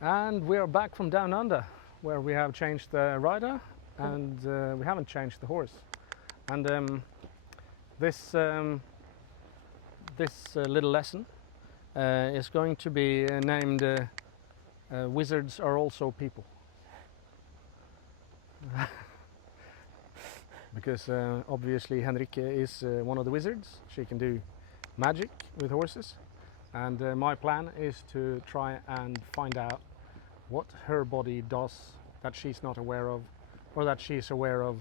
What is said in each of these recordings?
And we are back from down under, where we have changed the rider and we haven't changed the horse. And this little lesson is going to be named Wizards Are Also People. Because obviously Henrikke is one of the wizards. She can do magic with horses, and my plan is to try and find out what her body does that she's not aware of, or that she's aware of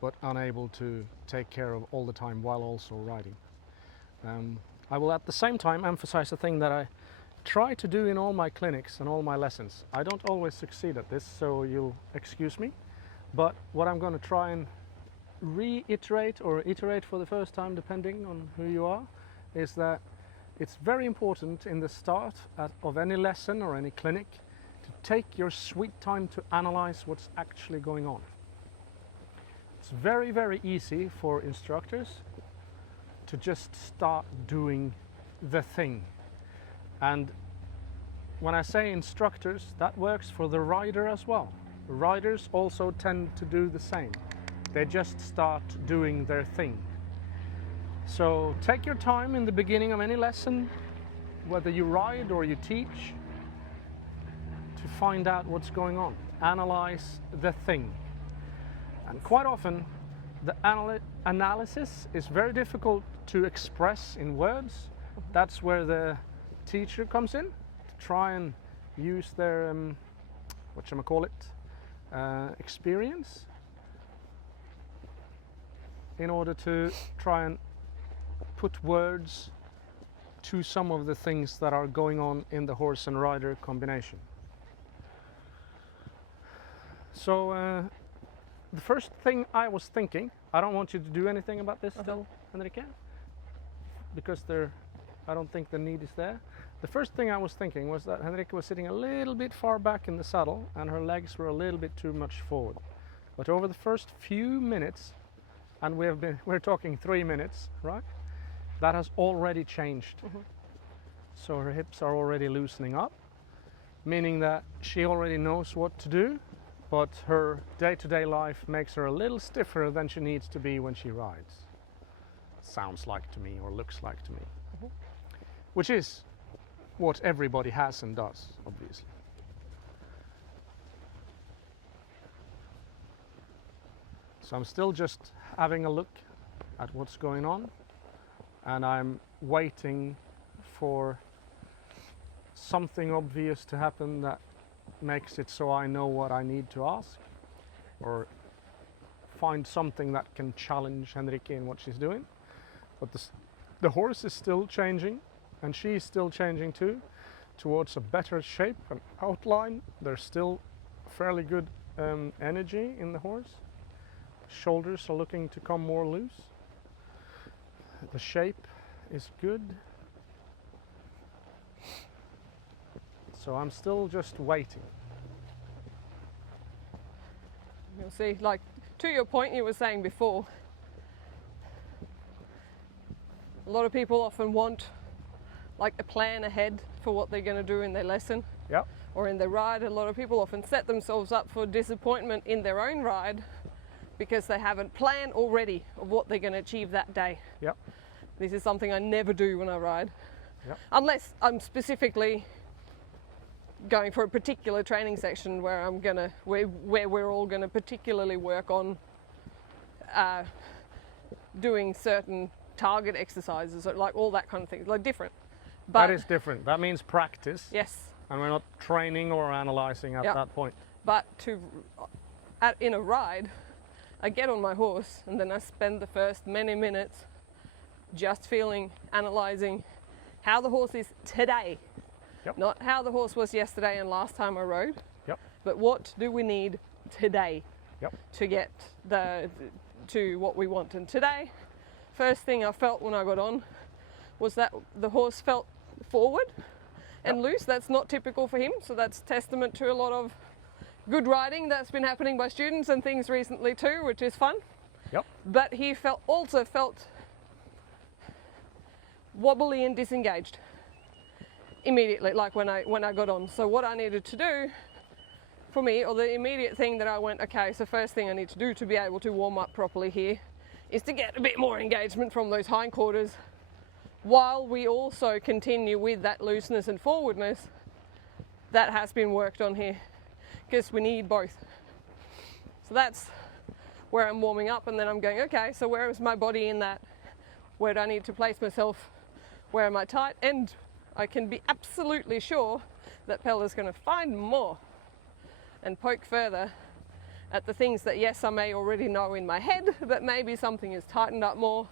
but unable to take care of all the time while also riding. I will at the same time emphasize a thing that I try to do in all my clinics and all my lessons. I don't always succeed at this, so you'll excuse me, but what I'm going to try and reiterate or iterate for the first time, depending on who you are, is that it's very important in the start of any lesson or any clinic to take your sweet time to analyze what's actually going on. It's very, very easy for instructors to just start doing the thing. And when I say instructors, that works for the rider as well. Riders also tend to do the same. They just start doing their thing. So take your time in the beginning of any lesson, whether you ride or you teach, to find out what's going on. Analyze the thing. And quite often the analysis is very difficult to express in words. That's where the teacher comes in, to try and use their experience in order to try and put words to some of the things that are going on in the horse and rider combination. So the first thing I was thinking, I don't want you to do anything about this still, Henrikke, because I don't think the need is there. The first thing I was thinking was that Henrikke was sitting a little bit far back in the saddle and her legs were a little bit too much forward. But over the first few minutes, and we're talking 3 minutes, right? That has already changed. So her hips are already loosening up, meaning that she already knows what to do, but her day-to-day life makes her a little stiffer than she needs to be when she rides. Sounds like to me, or looks like to me. Which is what everybody has and does, obviously. So I'm still just having a look at what's going on, and I'm waiting for something obvious to happen that makes it so I know what I need to ask, or find something that can challenge Henrikke in what she's doing. But the horse is still changing, and she's still changing too, towards a better shape and outline. There's still fairly good energy in the horse. Shoulders are looking to come more loose. The shape is good. So I'm still just waiting. You'll see, like, to your point you were saying before, a lot of people often want like a plan ahead for what they're going to do in their lesson. Yep. Or in their ride. A lot of people often set themselves up for disappointment in their own ride because they haven't planned already of what they're going to achieve that day. Yep. This is something I never do when I ride. Yep. Unless I'm specifically going for a particular training section where where we're all going to particularly work on doing certain target exercises, or like all that kind of thing, like different. But that is different. That means practice. Yes. And we're not training or analyzing at that point. But in a ride, I get on my horse and then I spend the first many minutes just feeling, analysing how the horse is today. Yep. Not how the horse was yesterday and last time I rode. Yep. But what do we need today to get to what we want. And today, first thing I felt when I got on was that the horse felt forward and loose. That's not typical for him, so that's testament to a lot of good riding that's been happening by students and things recently too, which is fun. Yep. But he also felt wobbly and disengaged immediately, like when I got on. So what I needed to do for me, or the immediate thing that I went, okay, so first thing I need to do to be able to warm up properly here is to get a bit more engagement from those hindquarters while we also continue with that looseness and forwardness that has been worked on here, because we need both. So that's where I'm warming up, and then I'm going, okay, so where is my body in that? Where do I need to place myself? Where am I tight? And I can be absolutely sure that Pella's going to find more and poke further at the things that, yes, I may already know in my head, but maybe something is tightened up more.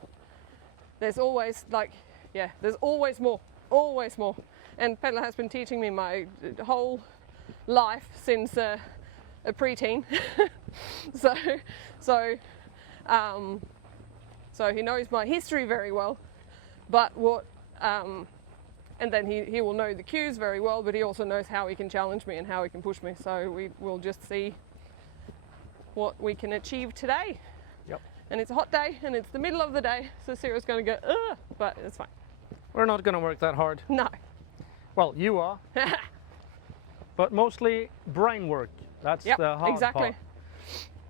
There's always there's always more, always more. And Pella has been teaching me my whole life since a preteen. so he knows my history very well, but and then he will know the cues very well, but he also knows how he can challenge me and how he can push me. So we will just see what we can achieve today. Yep. And it's a hot day and it's the middle of the day, so Siro's going to go, ugh, but it's fine. We're not going to work that hard. No. Well, you are. But mostly brain work. That's the hard part.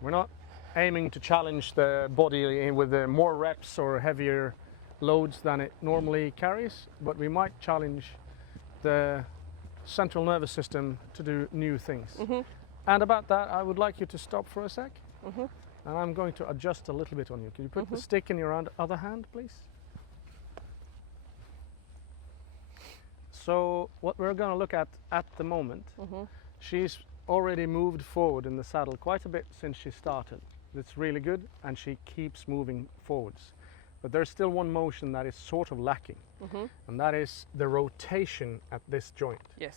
We're not aiming to challenge the body with more reps or heavier loads than it normally carries, but we might challenge the central nervous system to do new things. Mm-hmm. And about that, I would like you to stop for a sec. Mm-hmm. And I'm going to adjust a little bit on you. Can you put the stick in your other hand, please? So what we're going to look at the moment, she's already moved forward in the saddle quite a bit since she started. It's really good, and she keeps moving forwards. But there's still one motion that is sort of lacking, and that is the rotation at this joint. Yes.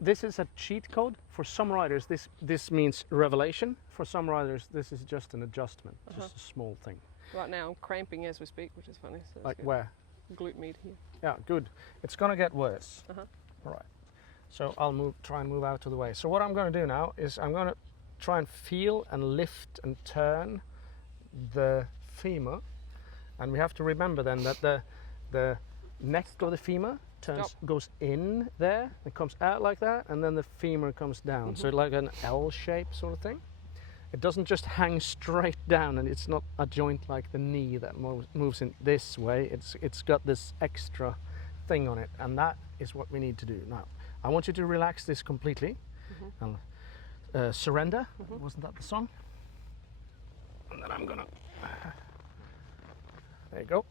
This is a cheat code. For some riders, this means revelation. For some riders, this is just an adjustment, just a small thing. Right now I'm cramping as we speak, which is funny. So like where? Glute med here. Yeah, good. It's going to get worse. All right. So I'll try and move out of the way. So what I'm going to do now is I'm going to try and feel and lift and turn the femur, and we have to remember then that the neck of the femur goes in there and comes out like that, and then the femur comes down. So like an L shape sort of thing. It doesn't just hang straight down, and it's not a joint like the knee that moves in this way. It's got this extra thing on it, and that is what we need to do. Now I want you to relax this completely and surrender. Wasn't that the song? And then I'm gonna there you go,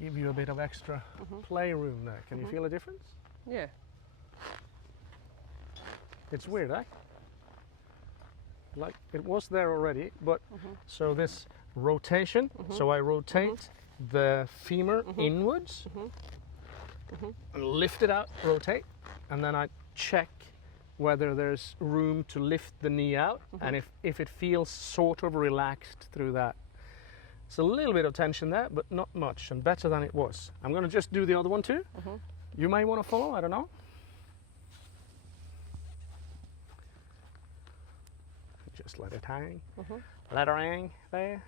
give you a bit of extra playroom there. Can you feel a difference? Yeah. It's weird, eh? Like it was there already, but so this rotation, so I rotate the femur inwards and lift it out, rotate, and then I check whether there's room to lift the knee out, and if it feels sort of relaxed through that. It's a little bit of tension there, but not much, and better than it was. I'm going to just do the other one too. You may want to follow, I don't know. Just let it hang. Let her hang there.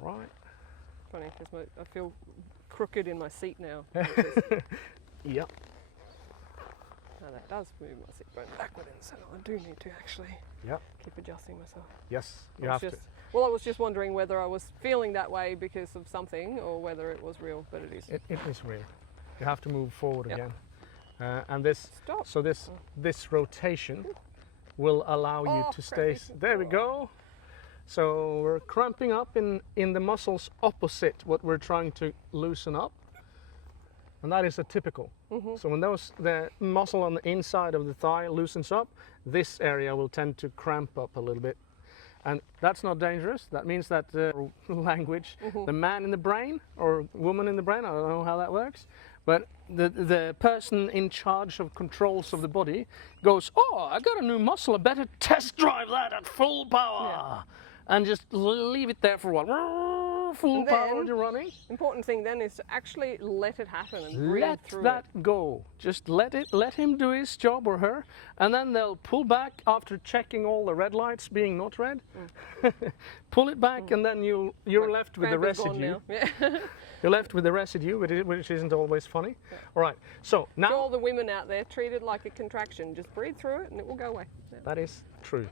Right. Funny, because I feel crooked in my seat now. Yep. Oh, that does move my seat bone backward, so I do need to actually keep adjusting myself. Yes, you have to. Well, I was just wondering whether I was feeling that way because of something or whether it was real, but it is. It is real. You have to move forward again. And this, so this rotation will allow you to stay. There we go. So we're cramping up in the muscles opposite what we're trying to loosen up. And that is a typical. So when the muscle on the inside of the thigh loosens up, this area will tend to cramp up a little bit. And that's not dangerous. That means that language, the man in the brain or woman in the brain, I don't know how that works, but the person in charge of controls of the body goes, oh, I got a new muscle, I better test drive that at full power. And just leave it there for a while. full And then- power to running. Important thing then is to actually let it happen and breathe Let through that it. go. Just let him do his job or her, and then they'll pull back after checking all the red lights being not red. Pull it back, and then you're left with the Cramp is gone residue. now. Yeah. You're left with the residue, which isn't always funny. All right. So To all now the women out there, treat it like a contraction. Just breathe through it and it will go away. Yeah. that is true.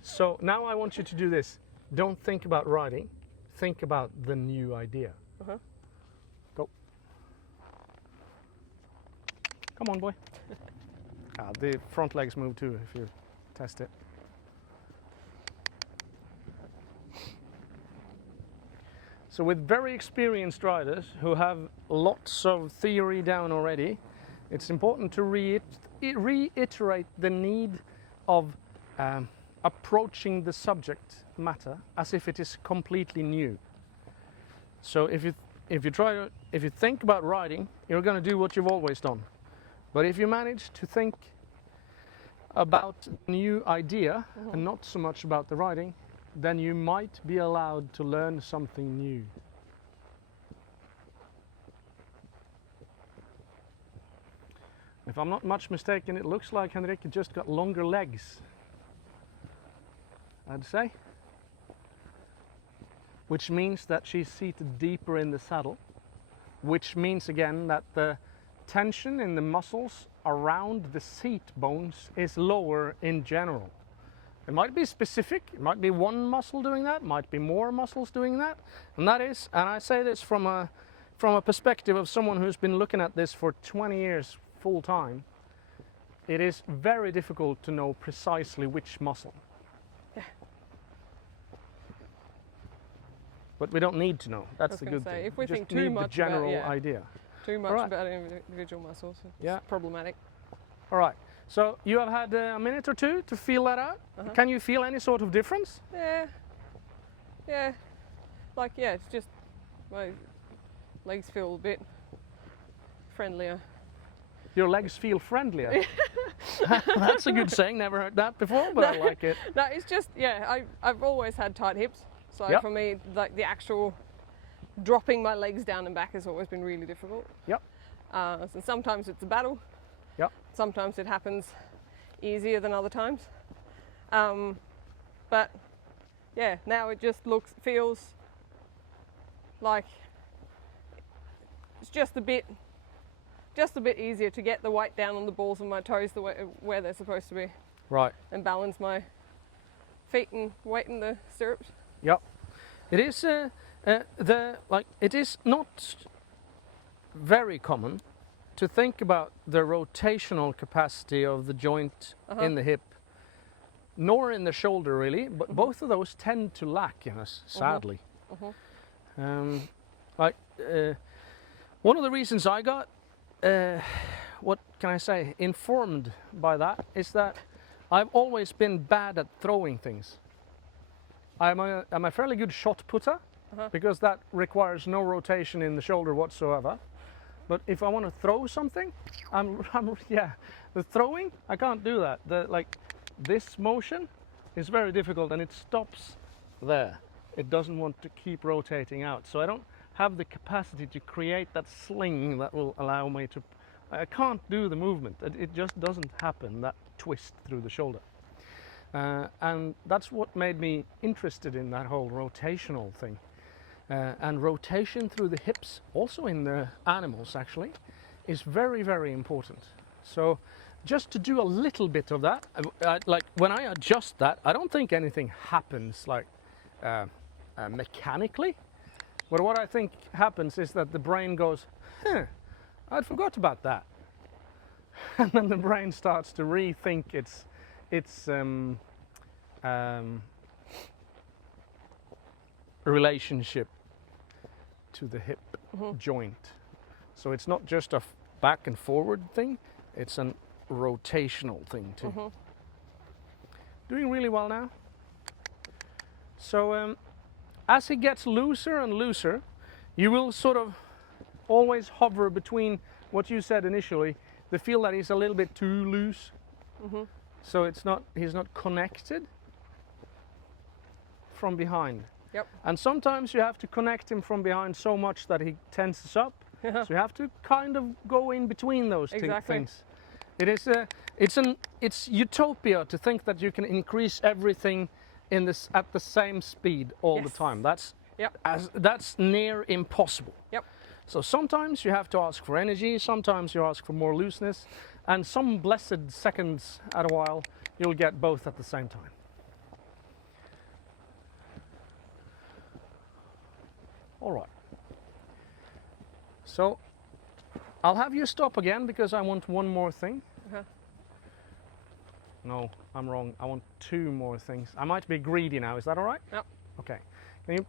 So now I want you to do this. Don't think about riding. Think about the new idea. Uh-huh. Go. Come on, boy. The front legs move too if you test it. So with very experienced riders who have lots of theory down already, it's important to reiterate the need of approaching the subject matter as if it is completely new. So if you think about riding, you're going to do what you've always done. But if you manage to think about a new idea and not so much about the riding, then you might be allowed to learn something new. If I'm not much mistaken, it looks like Henrikke just got longer legs, I'd say. Which means that she's seated deeper in the saddle, which means again that the tension in the muscles around the seat bones is lower in general. It might be specific, it might be one muscle doing that, might be more muscles doing that, and that is, and I say this from a perspective of someone who's been looking at this for 20 years full time, it is very difficult to know precisely which muscle. But we don't need to know. That's the good thing. If we just think too need much the general about, idea. too much Alright. about individual muscles, it's Yeah. problematic. All right. So you have had a minute or two to feel that out. Can you feel any sort of difference? Yeah. Like, yeah, it's just my legs feel a bit friendlier. Your legs feel friendlier. That's a good saying. Never heard that before, but I like it. No, it's just, yeah, I've always had tight hips. So Yep. for me, like the actual dropping my legs down and back has always been really difficult. Yep. So sometimes it's a battle. Yep. Sometimes it happens easier than other times. But yeah, now it just feels like it's just a bit easier to get the weight down on the balls of my toes where they're supposed to be, Right. and balance my feet and weight in the stirrups. Yep. It is it is not very common to think about the rotational capacity of the joint in the hip, nor in the shoulder really, but both of those tend to lack in us, sadly. One of the reasons I got, what can I say, informed by that is that I've always been bad at throwing things. I'm a fairly good shot putter because that requires no rotation in the shoulder whatsoever. But if I want to throw something, the throwing, I can't do that. This motion is very difficult and it stops there. It doesn't want to keep rotating out. So I don't have the capacity to create that sling that will allow me to, I can't do the movement. It just doesn't happen, that twist through the shoulder. And that's what made me interested in that whole rotational thing. And rotation through the hips, also in the animals actually, is very, very important. So just to do a little bit of that, like when I adjust that, I don't think anything happens like mechanically. But what I think happens is that the brain goes, I'd forgot about that. And then the brain starts to rethink its relationship to the hip joint. So it's not just a back and forward thing, it's a rotational thing too. Doing really well now. So as it gets looser and looser, you will sort of always hover between what you said initially, the feel that he's a little bit too loose. So he's not connected from behind. Yep. And sometimes you have to connect him from behind so much that he tenses up. So you have to kind of go in between those things. It is it's utopia to think that you can increase everything in this at the same speed all the time. That's near impossible. Yep. So sometimes you have to ask for energy, sometimes you ask for more looseness, and some blessed seconds at a while you'll get both at the same time. All right. So I'll have you stop again because I want one more thing. No, I'm wrong. I want two more things. I might be greedy now. Is that all right? Yep. Okay. Can you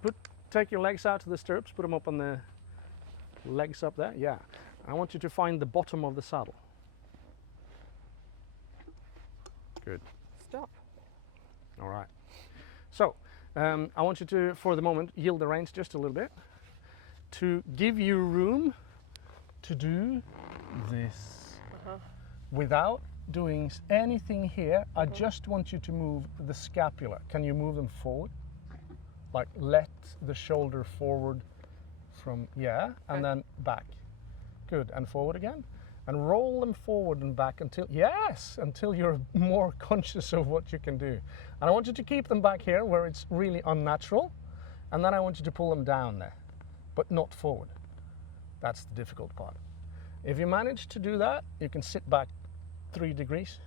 take your legs out of the stirrups, put them up on the legs up there? Yeah. I want you to find the bottom of the saddle. Good. Stop. All right. So I want you to, for the moment, yield the reins just a little bit to give you room to do this without doing anything here. I just want you to move the scapula. Can you move them forward? Like let the shoulder forward from, and then back. Good, and forward again. And roll them forward and back until you're more conscious of what you can do. And I want you to keep them back here where it's really unnatural. And then I want you to pull them down there, but not forward. That's the difficult part. If you manage to do that, you can sit back 3 degrees.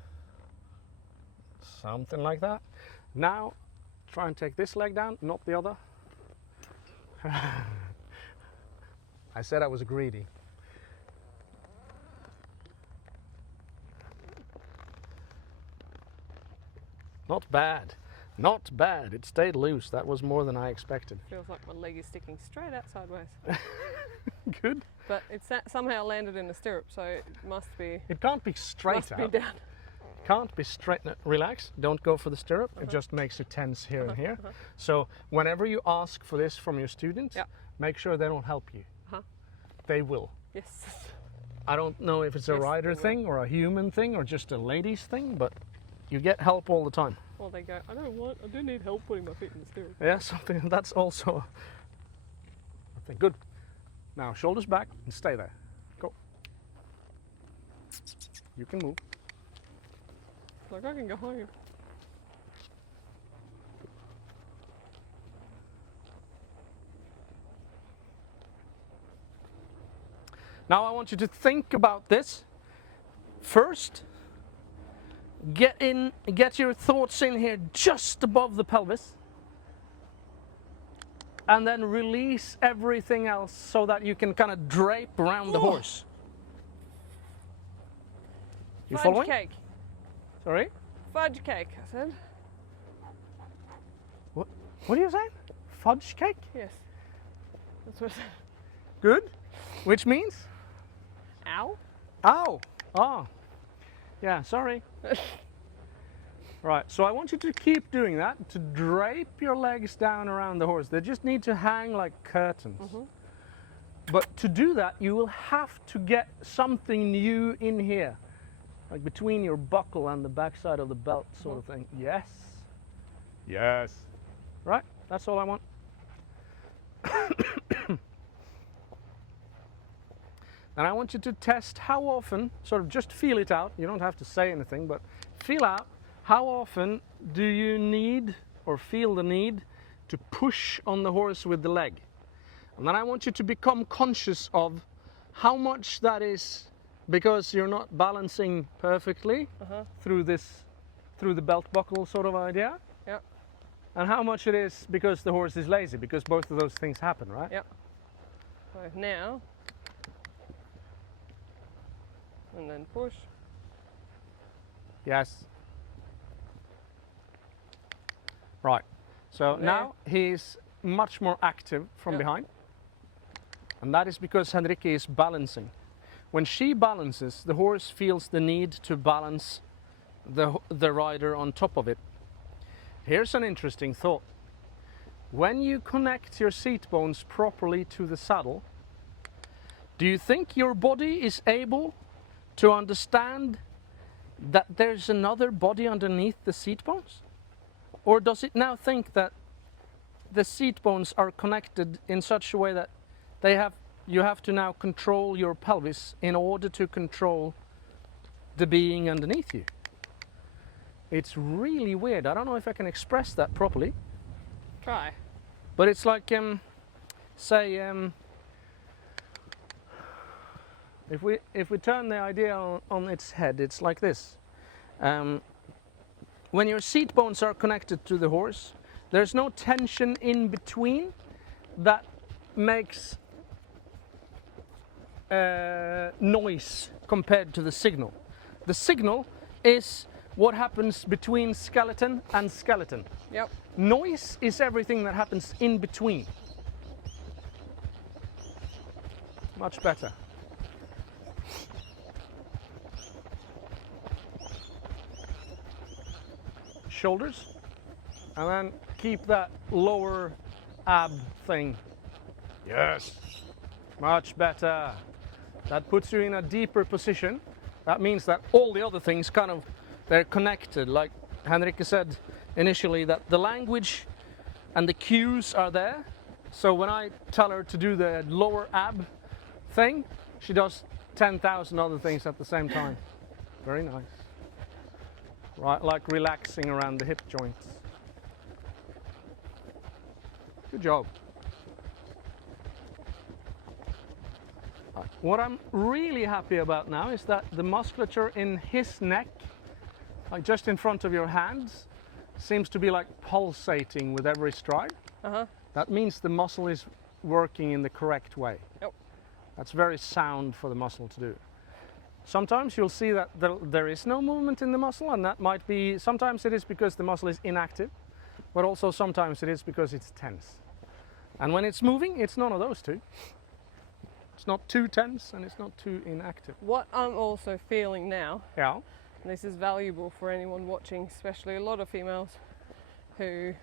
Something like that. Now, try and take this leg down, not the other. I said I was greedy. Not bad. Not bad. It stayed loose. That was more than I expected. Feels like my leg is sticking straight out sideways. Good. But it's somehow landed in the stirrup, so it must be. It can't be straight out. Must be down. Can't be straight. Relax. Don't go for the stirrup. It just makes you tense here and here. So whenever you ask for this from your students, make sure they don't help you. They will. Yes. I don't know if it's a rider thing or a human thing or just a ladies thing, but you get help all the time. Well, they go, I do need help putting my feet in the stirrup. Yeah, something that's also a thing. Good. Now shoulders back and stay there. Go. You can move. Like I can go home. Now I want you to think about this. First, get your thoughts in here just above the pelvis. And then release everything else so that you can kind of drape around the horse. You following? Fudge cake. Sorry? Fudge cake, I said. What are you saying? Fudge cake? Yes. That's what I said. Good. Which means? Ow. Ow. Oh. Yeah, sorry. Right, so I want you to keep doing that, to drape your legs down around the horse. They just need to hang like curtains. But to do that, you will have to get something new in here, like between your buckle and the backside of the belt sort of thing. Yes. Yes. Right, that's all I want. And I want you to test how often, sort of just feel it out. You don't have to say anything, but feel out how often do you need or feel the need to push on the horse with the leg. And then I want you to become conscious of how much that is because you're not balancing perfectly through the belt buckle sort of idea. Yep. And how much it is because the horse is lazy, because both of those things happen, right? Yep. So now, and then push. Yes. Right. So now he's much more active from behind. And that is because Henrikke is balancing. When she balances, the horse feels the need to balance the rider on top of it. Here's an interesting thought. When you connect your seat bones properly to the saddle, do you think your body is able to understand that there's another body underneath the seat bones? Or does it now think that the seat bones are connected in such a way that you have to now control your pelvis in order to control the being underneath you. It's really weird. I don't know if I can express that properly. Try. But it's like, say, if we turn the idea on its head, it's like this. When your seat bones are connected to the horse, there's no tension in between that makes noise compared to the signal. The signal is what happens between skeleton and skeleton. Yep. Noise is everything that happens in between. Much better. Shoulders, and then keep that lower ab thing. Yes, much better. That puts you in a deeper position. That means that all the other things they're connected. Like Henrikke said initially, that the language and the cues are there. So when I tell her to do the lower ab thing, she does 10,000 other things at the same time. Very nice. Right, like relaxing around the hip joints. Good job. What I'm really happy about now is that the musculature in his neck, like just in front of your hands, seems to be like pulsating with every stride. That means the muscle is working in the correct way. Yep. That's very sound for the muscle to do. Sometimes you'll see that there is no movement in the muscle, and that might be, sometimes it is because the muscle is inactive, but also sometimes it is because it's tense. And when it's moving, it's none of those two. It's not too tense and it's not too inactive. What I'm also feeling now, Yeah. and this is valuable for anyone watching, especially a lot of females who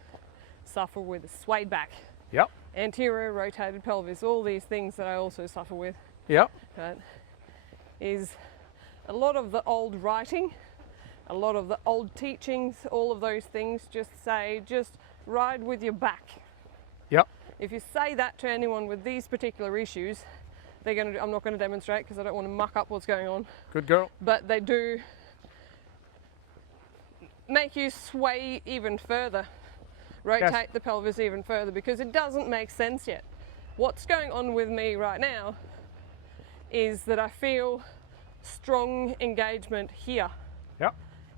suffer with a swayed back, Yep. anterior rotated pelvis, all these things that I also suffer with, Yep. right, is a lot of the old writing, a lot of the old teachings, all of those things just ride with your back. Yep. If you say that to anyone with these particular issues, I'm not going to demonstrate because I don't want to muck up what's going on. Good girl. But they do make you sway even further, rotate the pelvis even further, because it doesn't make sense yet. What's going on with me right now is that I feel strong engagement here. Yep.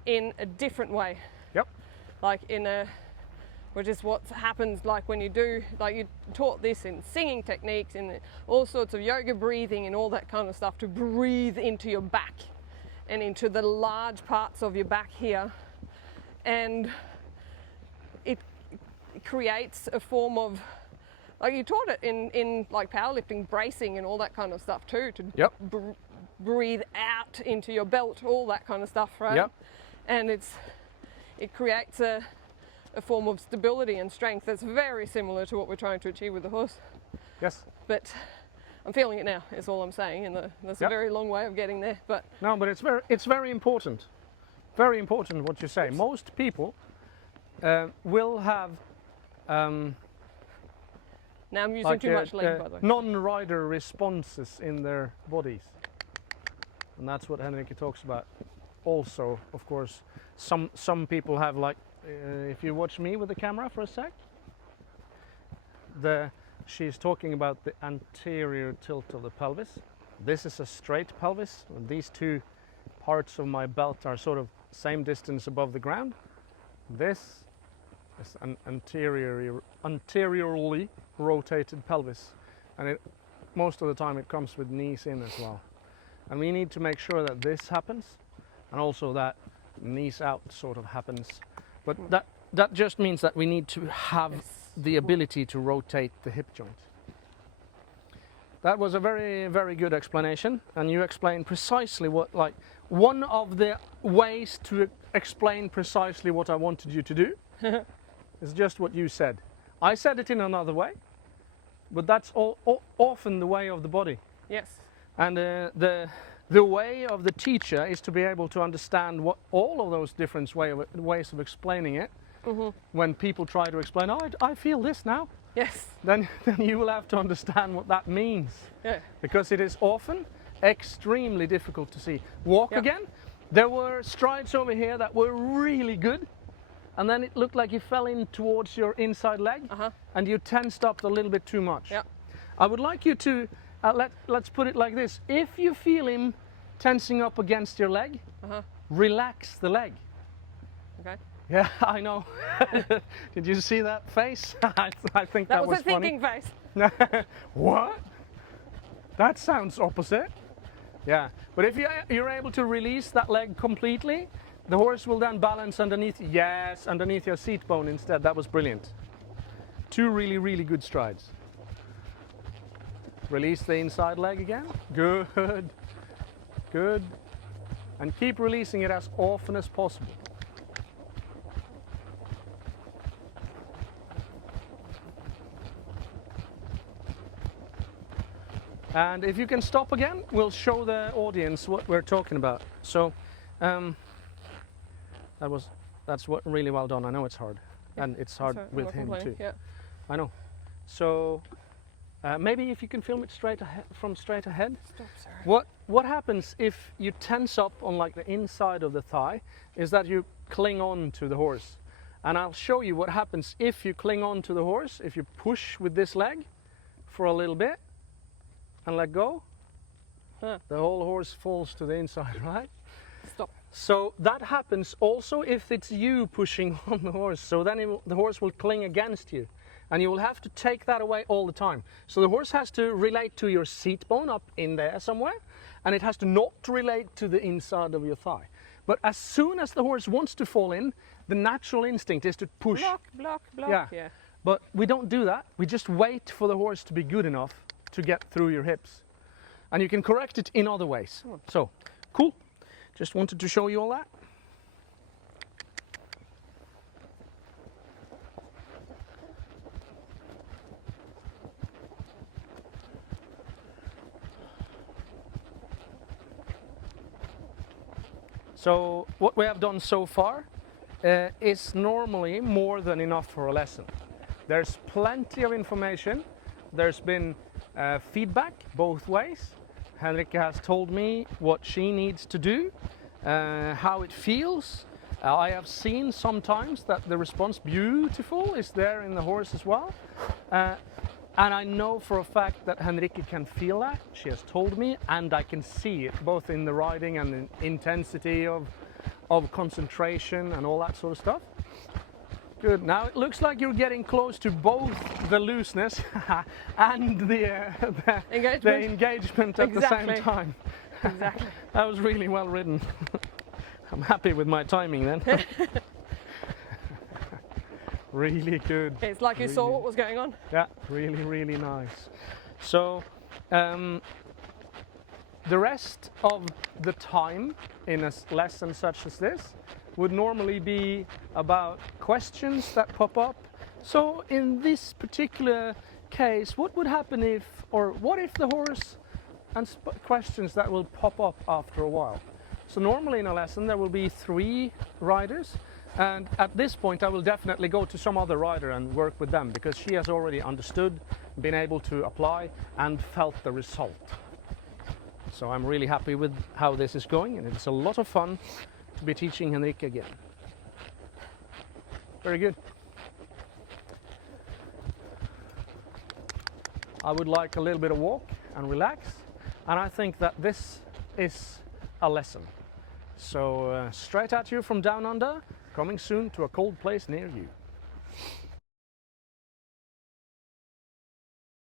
In a different way. Yep. Like which is what happens like when you do, like you taught this in singing techniques, in all sorts of yoga breathing and all that kind of stuff, to breathe into your back and into the large parts of your back here. And it creates a form of, like you taught it in like powerlifting, bracing and all that kind of stuff too, to Yep. breathe out into your belt, all that kind of stuff, right? Yep. And it creates a form of stability and strength that's very similar to what we're trying to achieve with the horse. Yes. But I'm feeling it now, is all I'm saying, and that's Yep. a very long way of getting there. But No, but it's very important. Very important what you say. Most people will have now I'm using too much leg, by the way. non-rider responses in their bodies. And that's what Henrikke talks about. Also, of course, some people have, like, if you watch me with the camera for a sec, she's talking about the anterior tilt of the pelvis. This is a straight pelvis. These two parts of my belt are sort of same distance above the ground. This is an anteriorly rotated pelvis, and most of the time it comes with knees in as well. And we need to make sure that this happens, and also that knees out sort of happens. But that just means that we need to have the ability to rotate the hip joint. That was a very, very good explanation, and you explained precisely what, like, one of the ways to explain precisely what I wanted you to do is just what you said. I said it in another way, but that's often the way of the body. Yes. And the way of the teacher is to be able to understand what all of those different ways of explaining it, when people try to explain, oh, I feel this now. Yes. Then you will have to understand what that means. Yeah. Because it is often extremely difficult to see. Walk again. There were strides over here that were really good. And then it looked like you fell in towards your inside leg and you tensed up a little bit too much. Yeah. I would like you to, let's put it like this. If you feel him tensing up against your leg, relax the leg. Okay. Yeah, I know. Did you see that face? I think that was a thinking funny. face. What? That sounds opposite. Yeah, but if you're able to release that leg completely, the horse will then balance underneath, underneath your seat bone instead. That was brilliant. 2 really, really good strides. Release the inside leg again. Good. Good. And keep releasing it as often as possible. And if you can stop again, we'll show the audience what we're talking about. So, that's really well done. I know it's hard, and it's hard with him too. Yeah. I know. So, maybe if you can film it straight ahead. Stop, sorry. What happens if you tense up on like the inside of the thigh is that you cling on to the horse, and I'll show you what happens if you cling on to the horse. If you push with this leg for a little bit and let go, the whole horse falls to the inside, right? Stop. So that happens also if it's you pushing on the horse. So then the horse will cling against you, and you will have to take that away all the time. So the horse has to relate to your seat bone up in there somewhere, and it has to not relate to the inside of your thigh. But as soon as the horse wants to fall in, the natural instinct is to push. Block. Yeah. But we don't do that. We just wait for the horse to be good enough to get through your hips. And you can correct it in other ways. So, cool. Just wanted to show you all that. So what we have done so far is normally more than enough for a lesson. There's plenty of information. There's been feedback both ways. Henrikke has told me what she needs to do, how it feels. I have seen sometimes that the response beautiful is there in the horse as well. And I know for a fact that Henrikke can feel that. She has told me, and I can see it both in the riding and the intensity of concentration and all that sort of stuff. Good. Now it looks like you're getting close to both the looseness and the engagement at the same time. Exactly. That was really well ridden. I'm happy with my timing then. Really good. It's like you saw what was going on. Yeah, really, really nice. So, the rest of the time in a lesson such as this would normally be about questions that pop up. So in this particular case, what would happen if, or what if the horse, and questions that will pop up after a while. So normally in a lesson there will be 3 riders, and at this point I will definitely go to some other rider and work with them, because she has already understood, been able to apply and felt the result. So I'm really happy with how this is going, and it's a lot of fun to be teaching Henrikke again. Very good. I would like a little bit of walk and relax, and I think that this is a lesson. So straight at you from down under, coming soon to a cold place near you.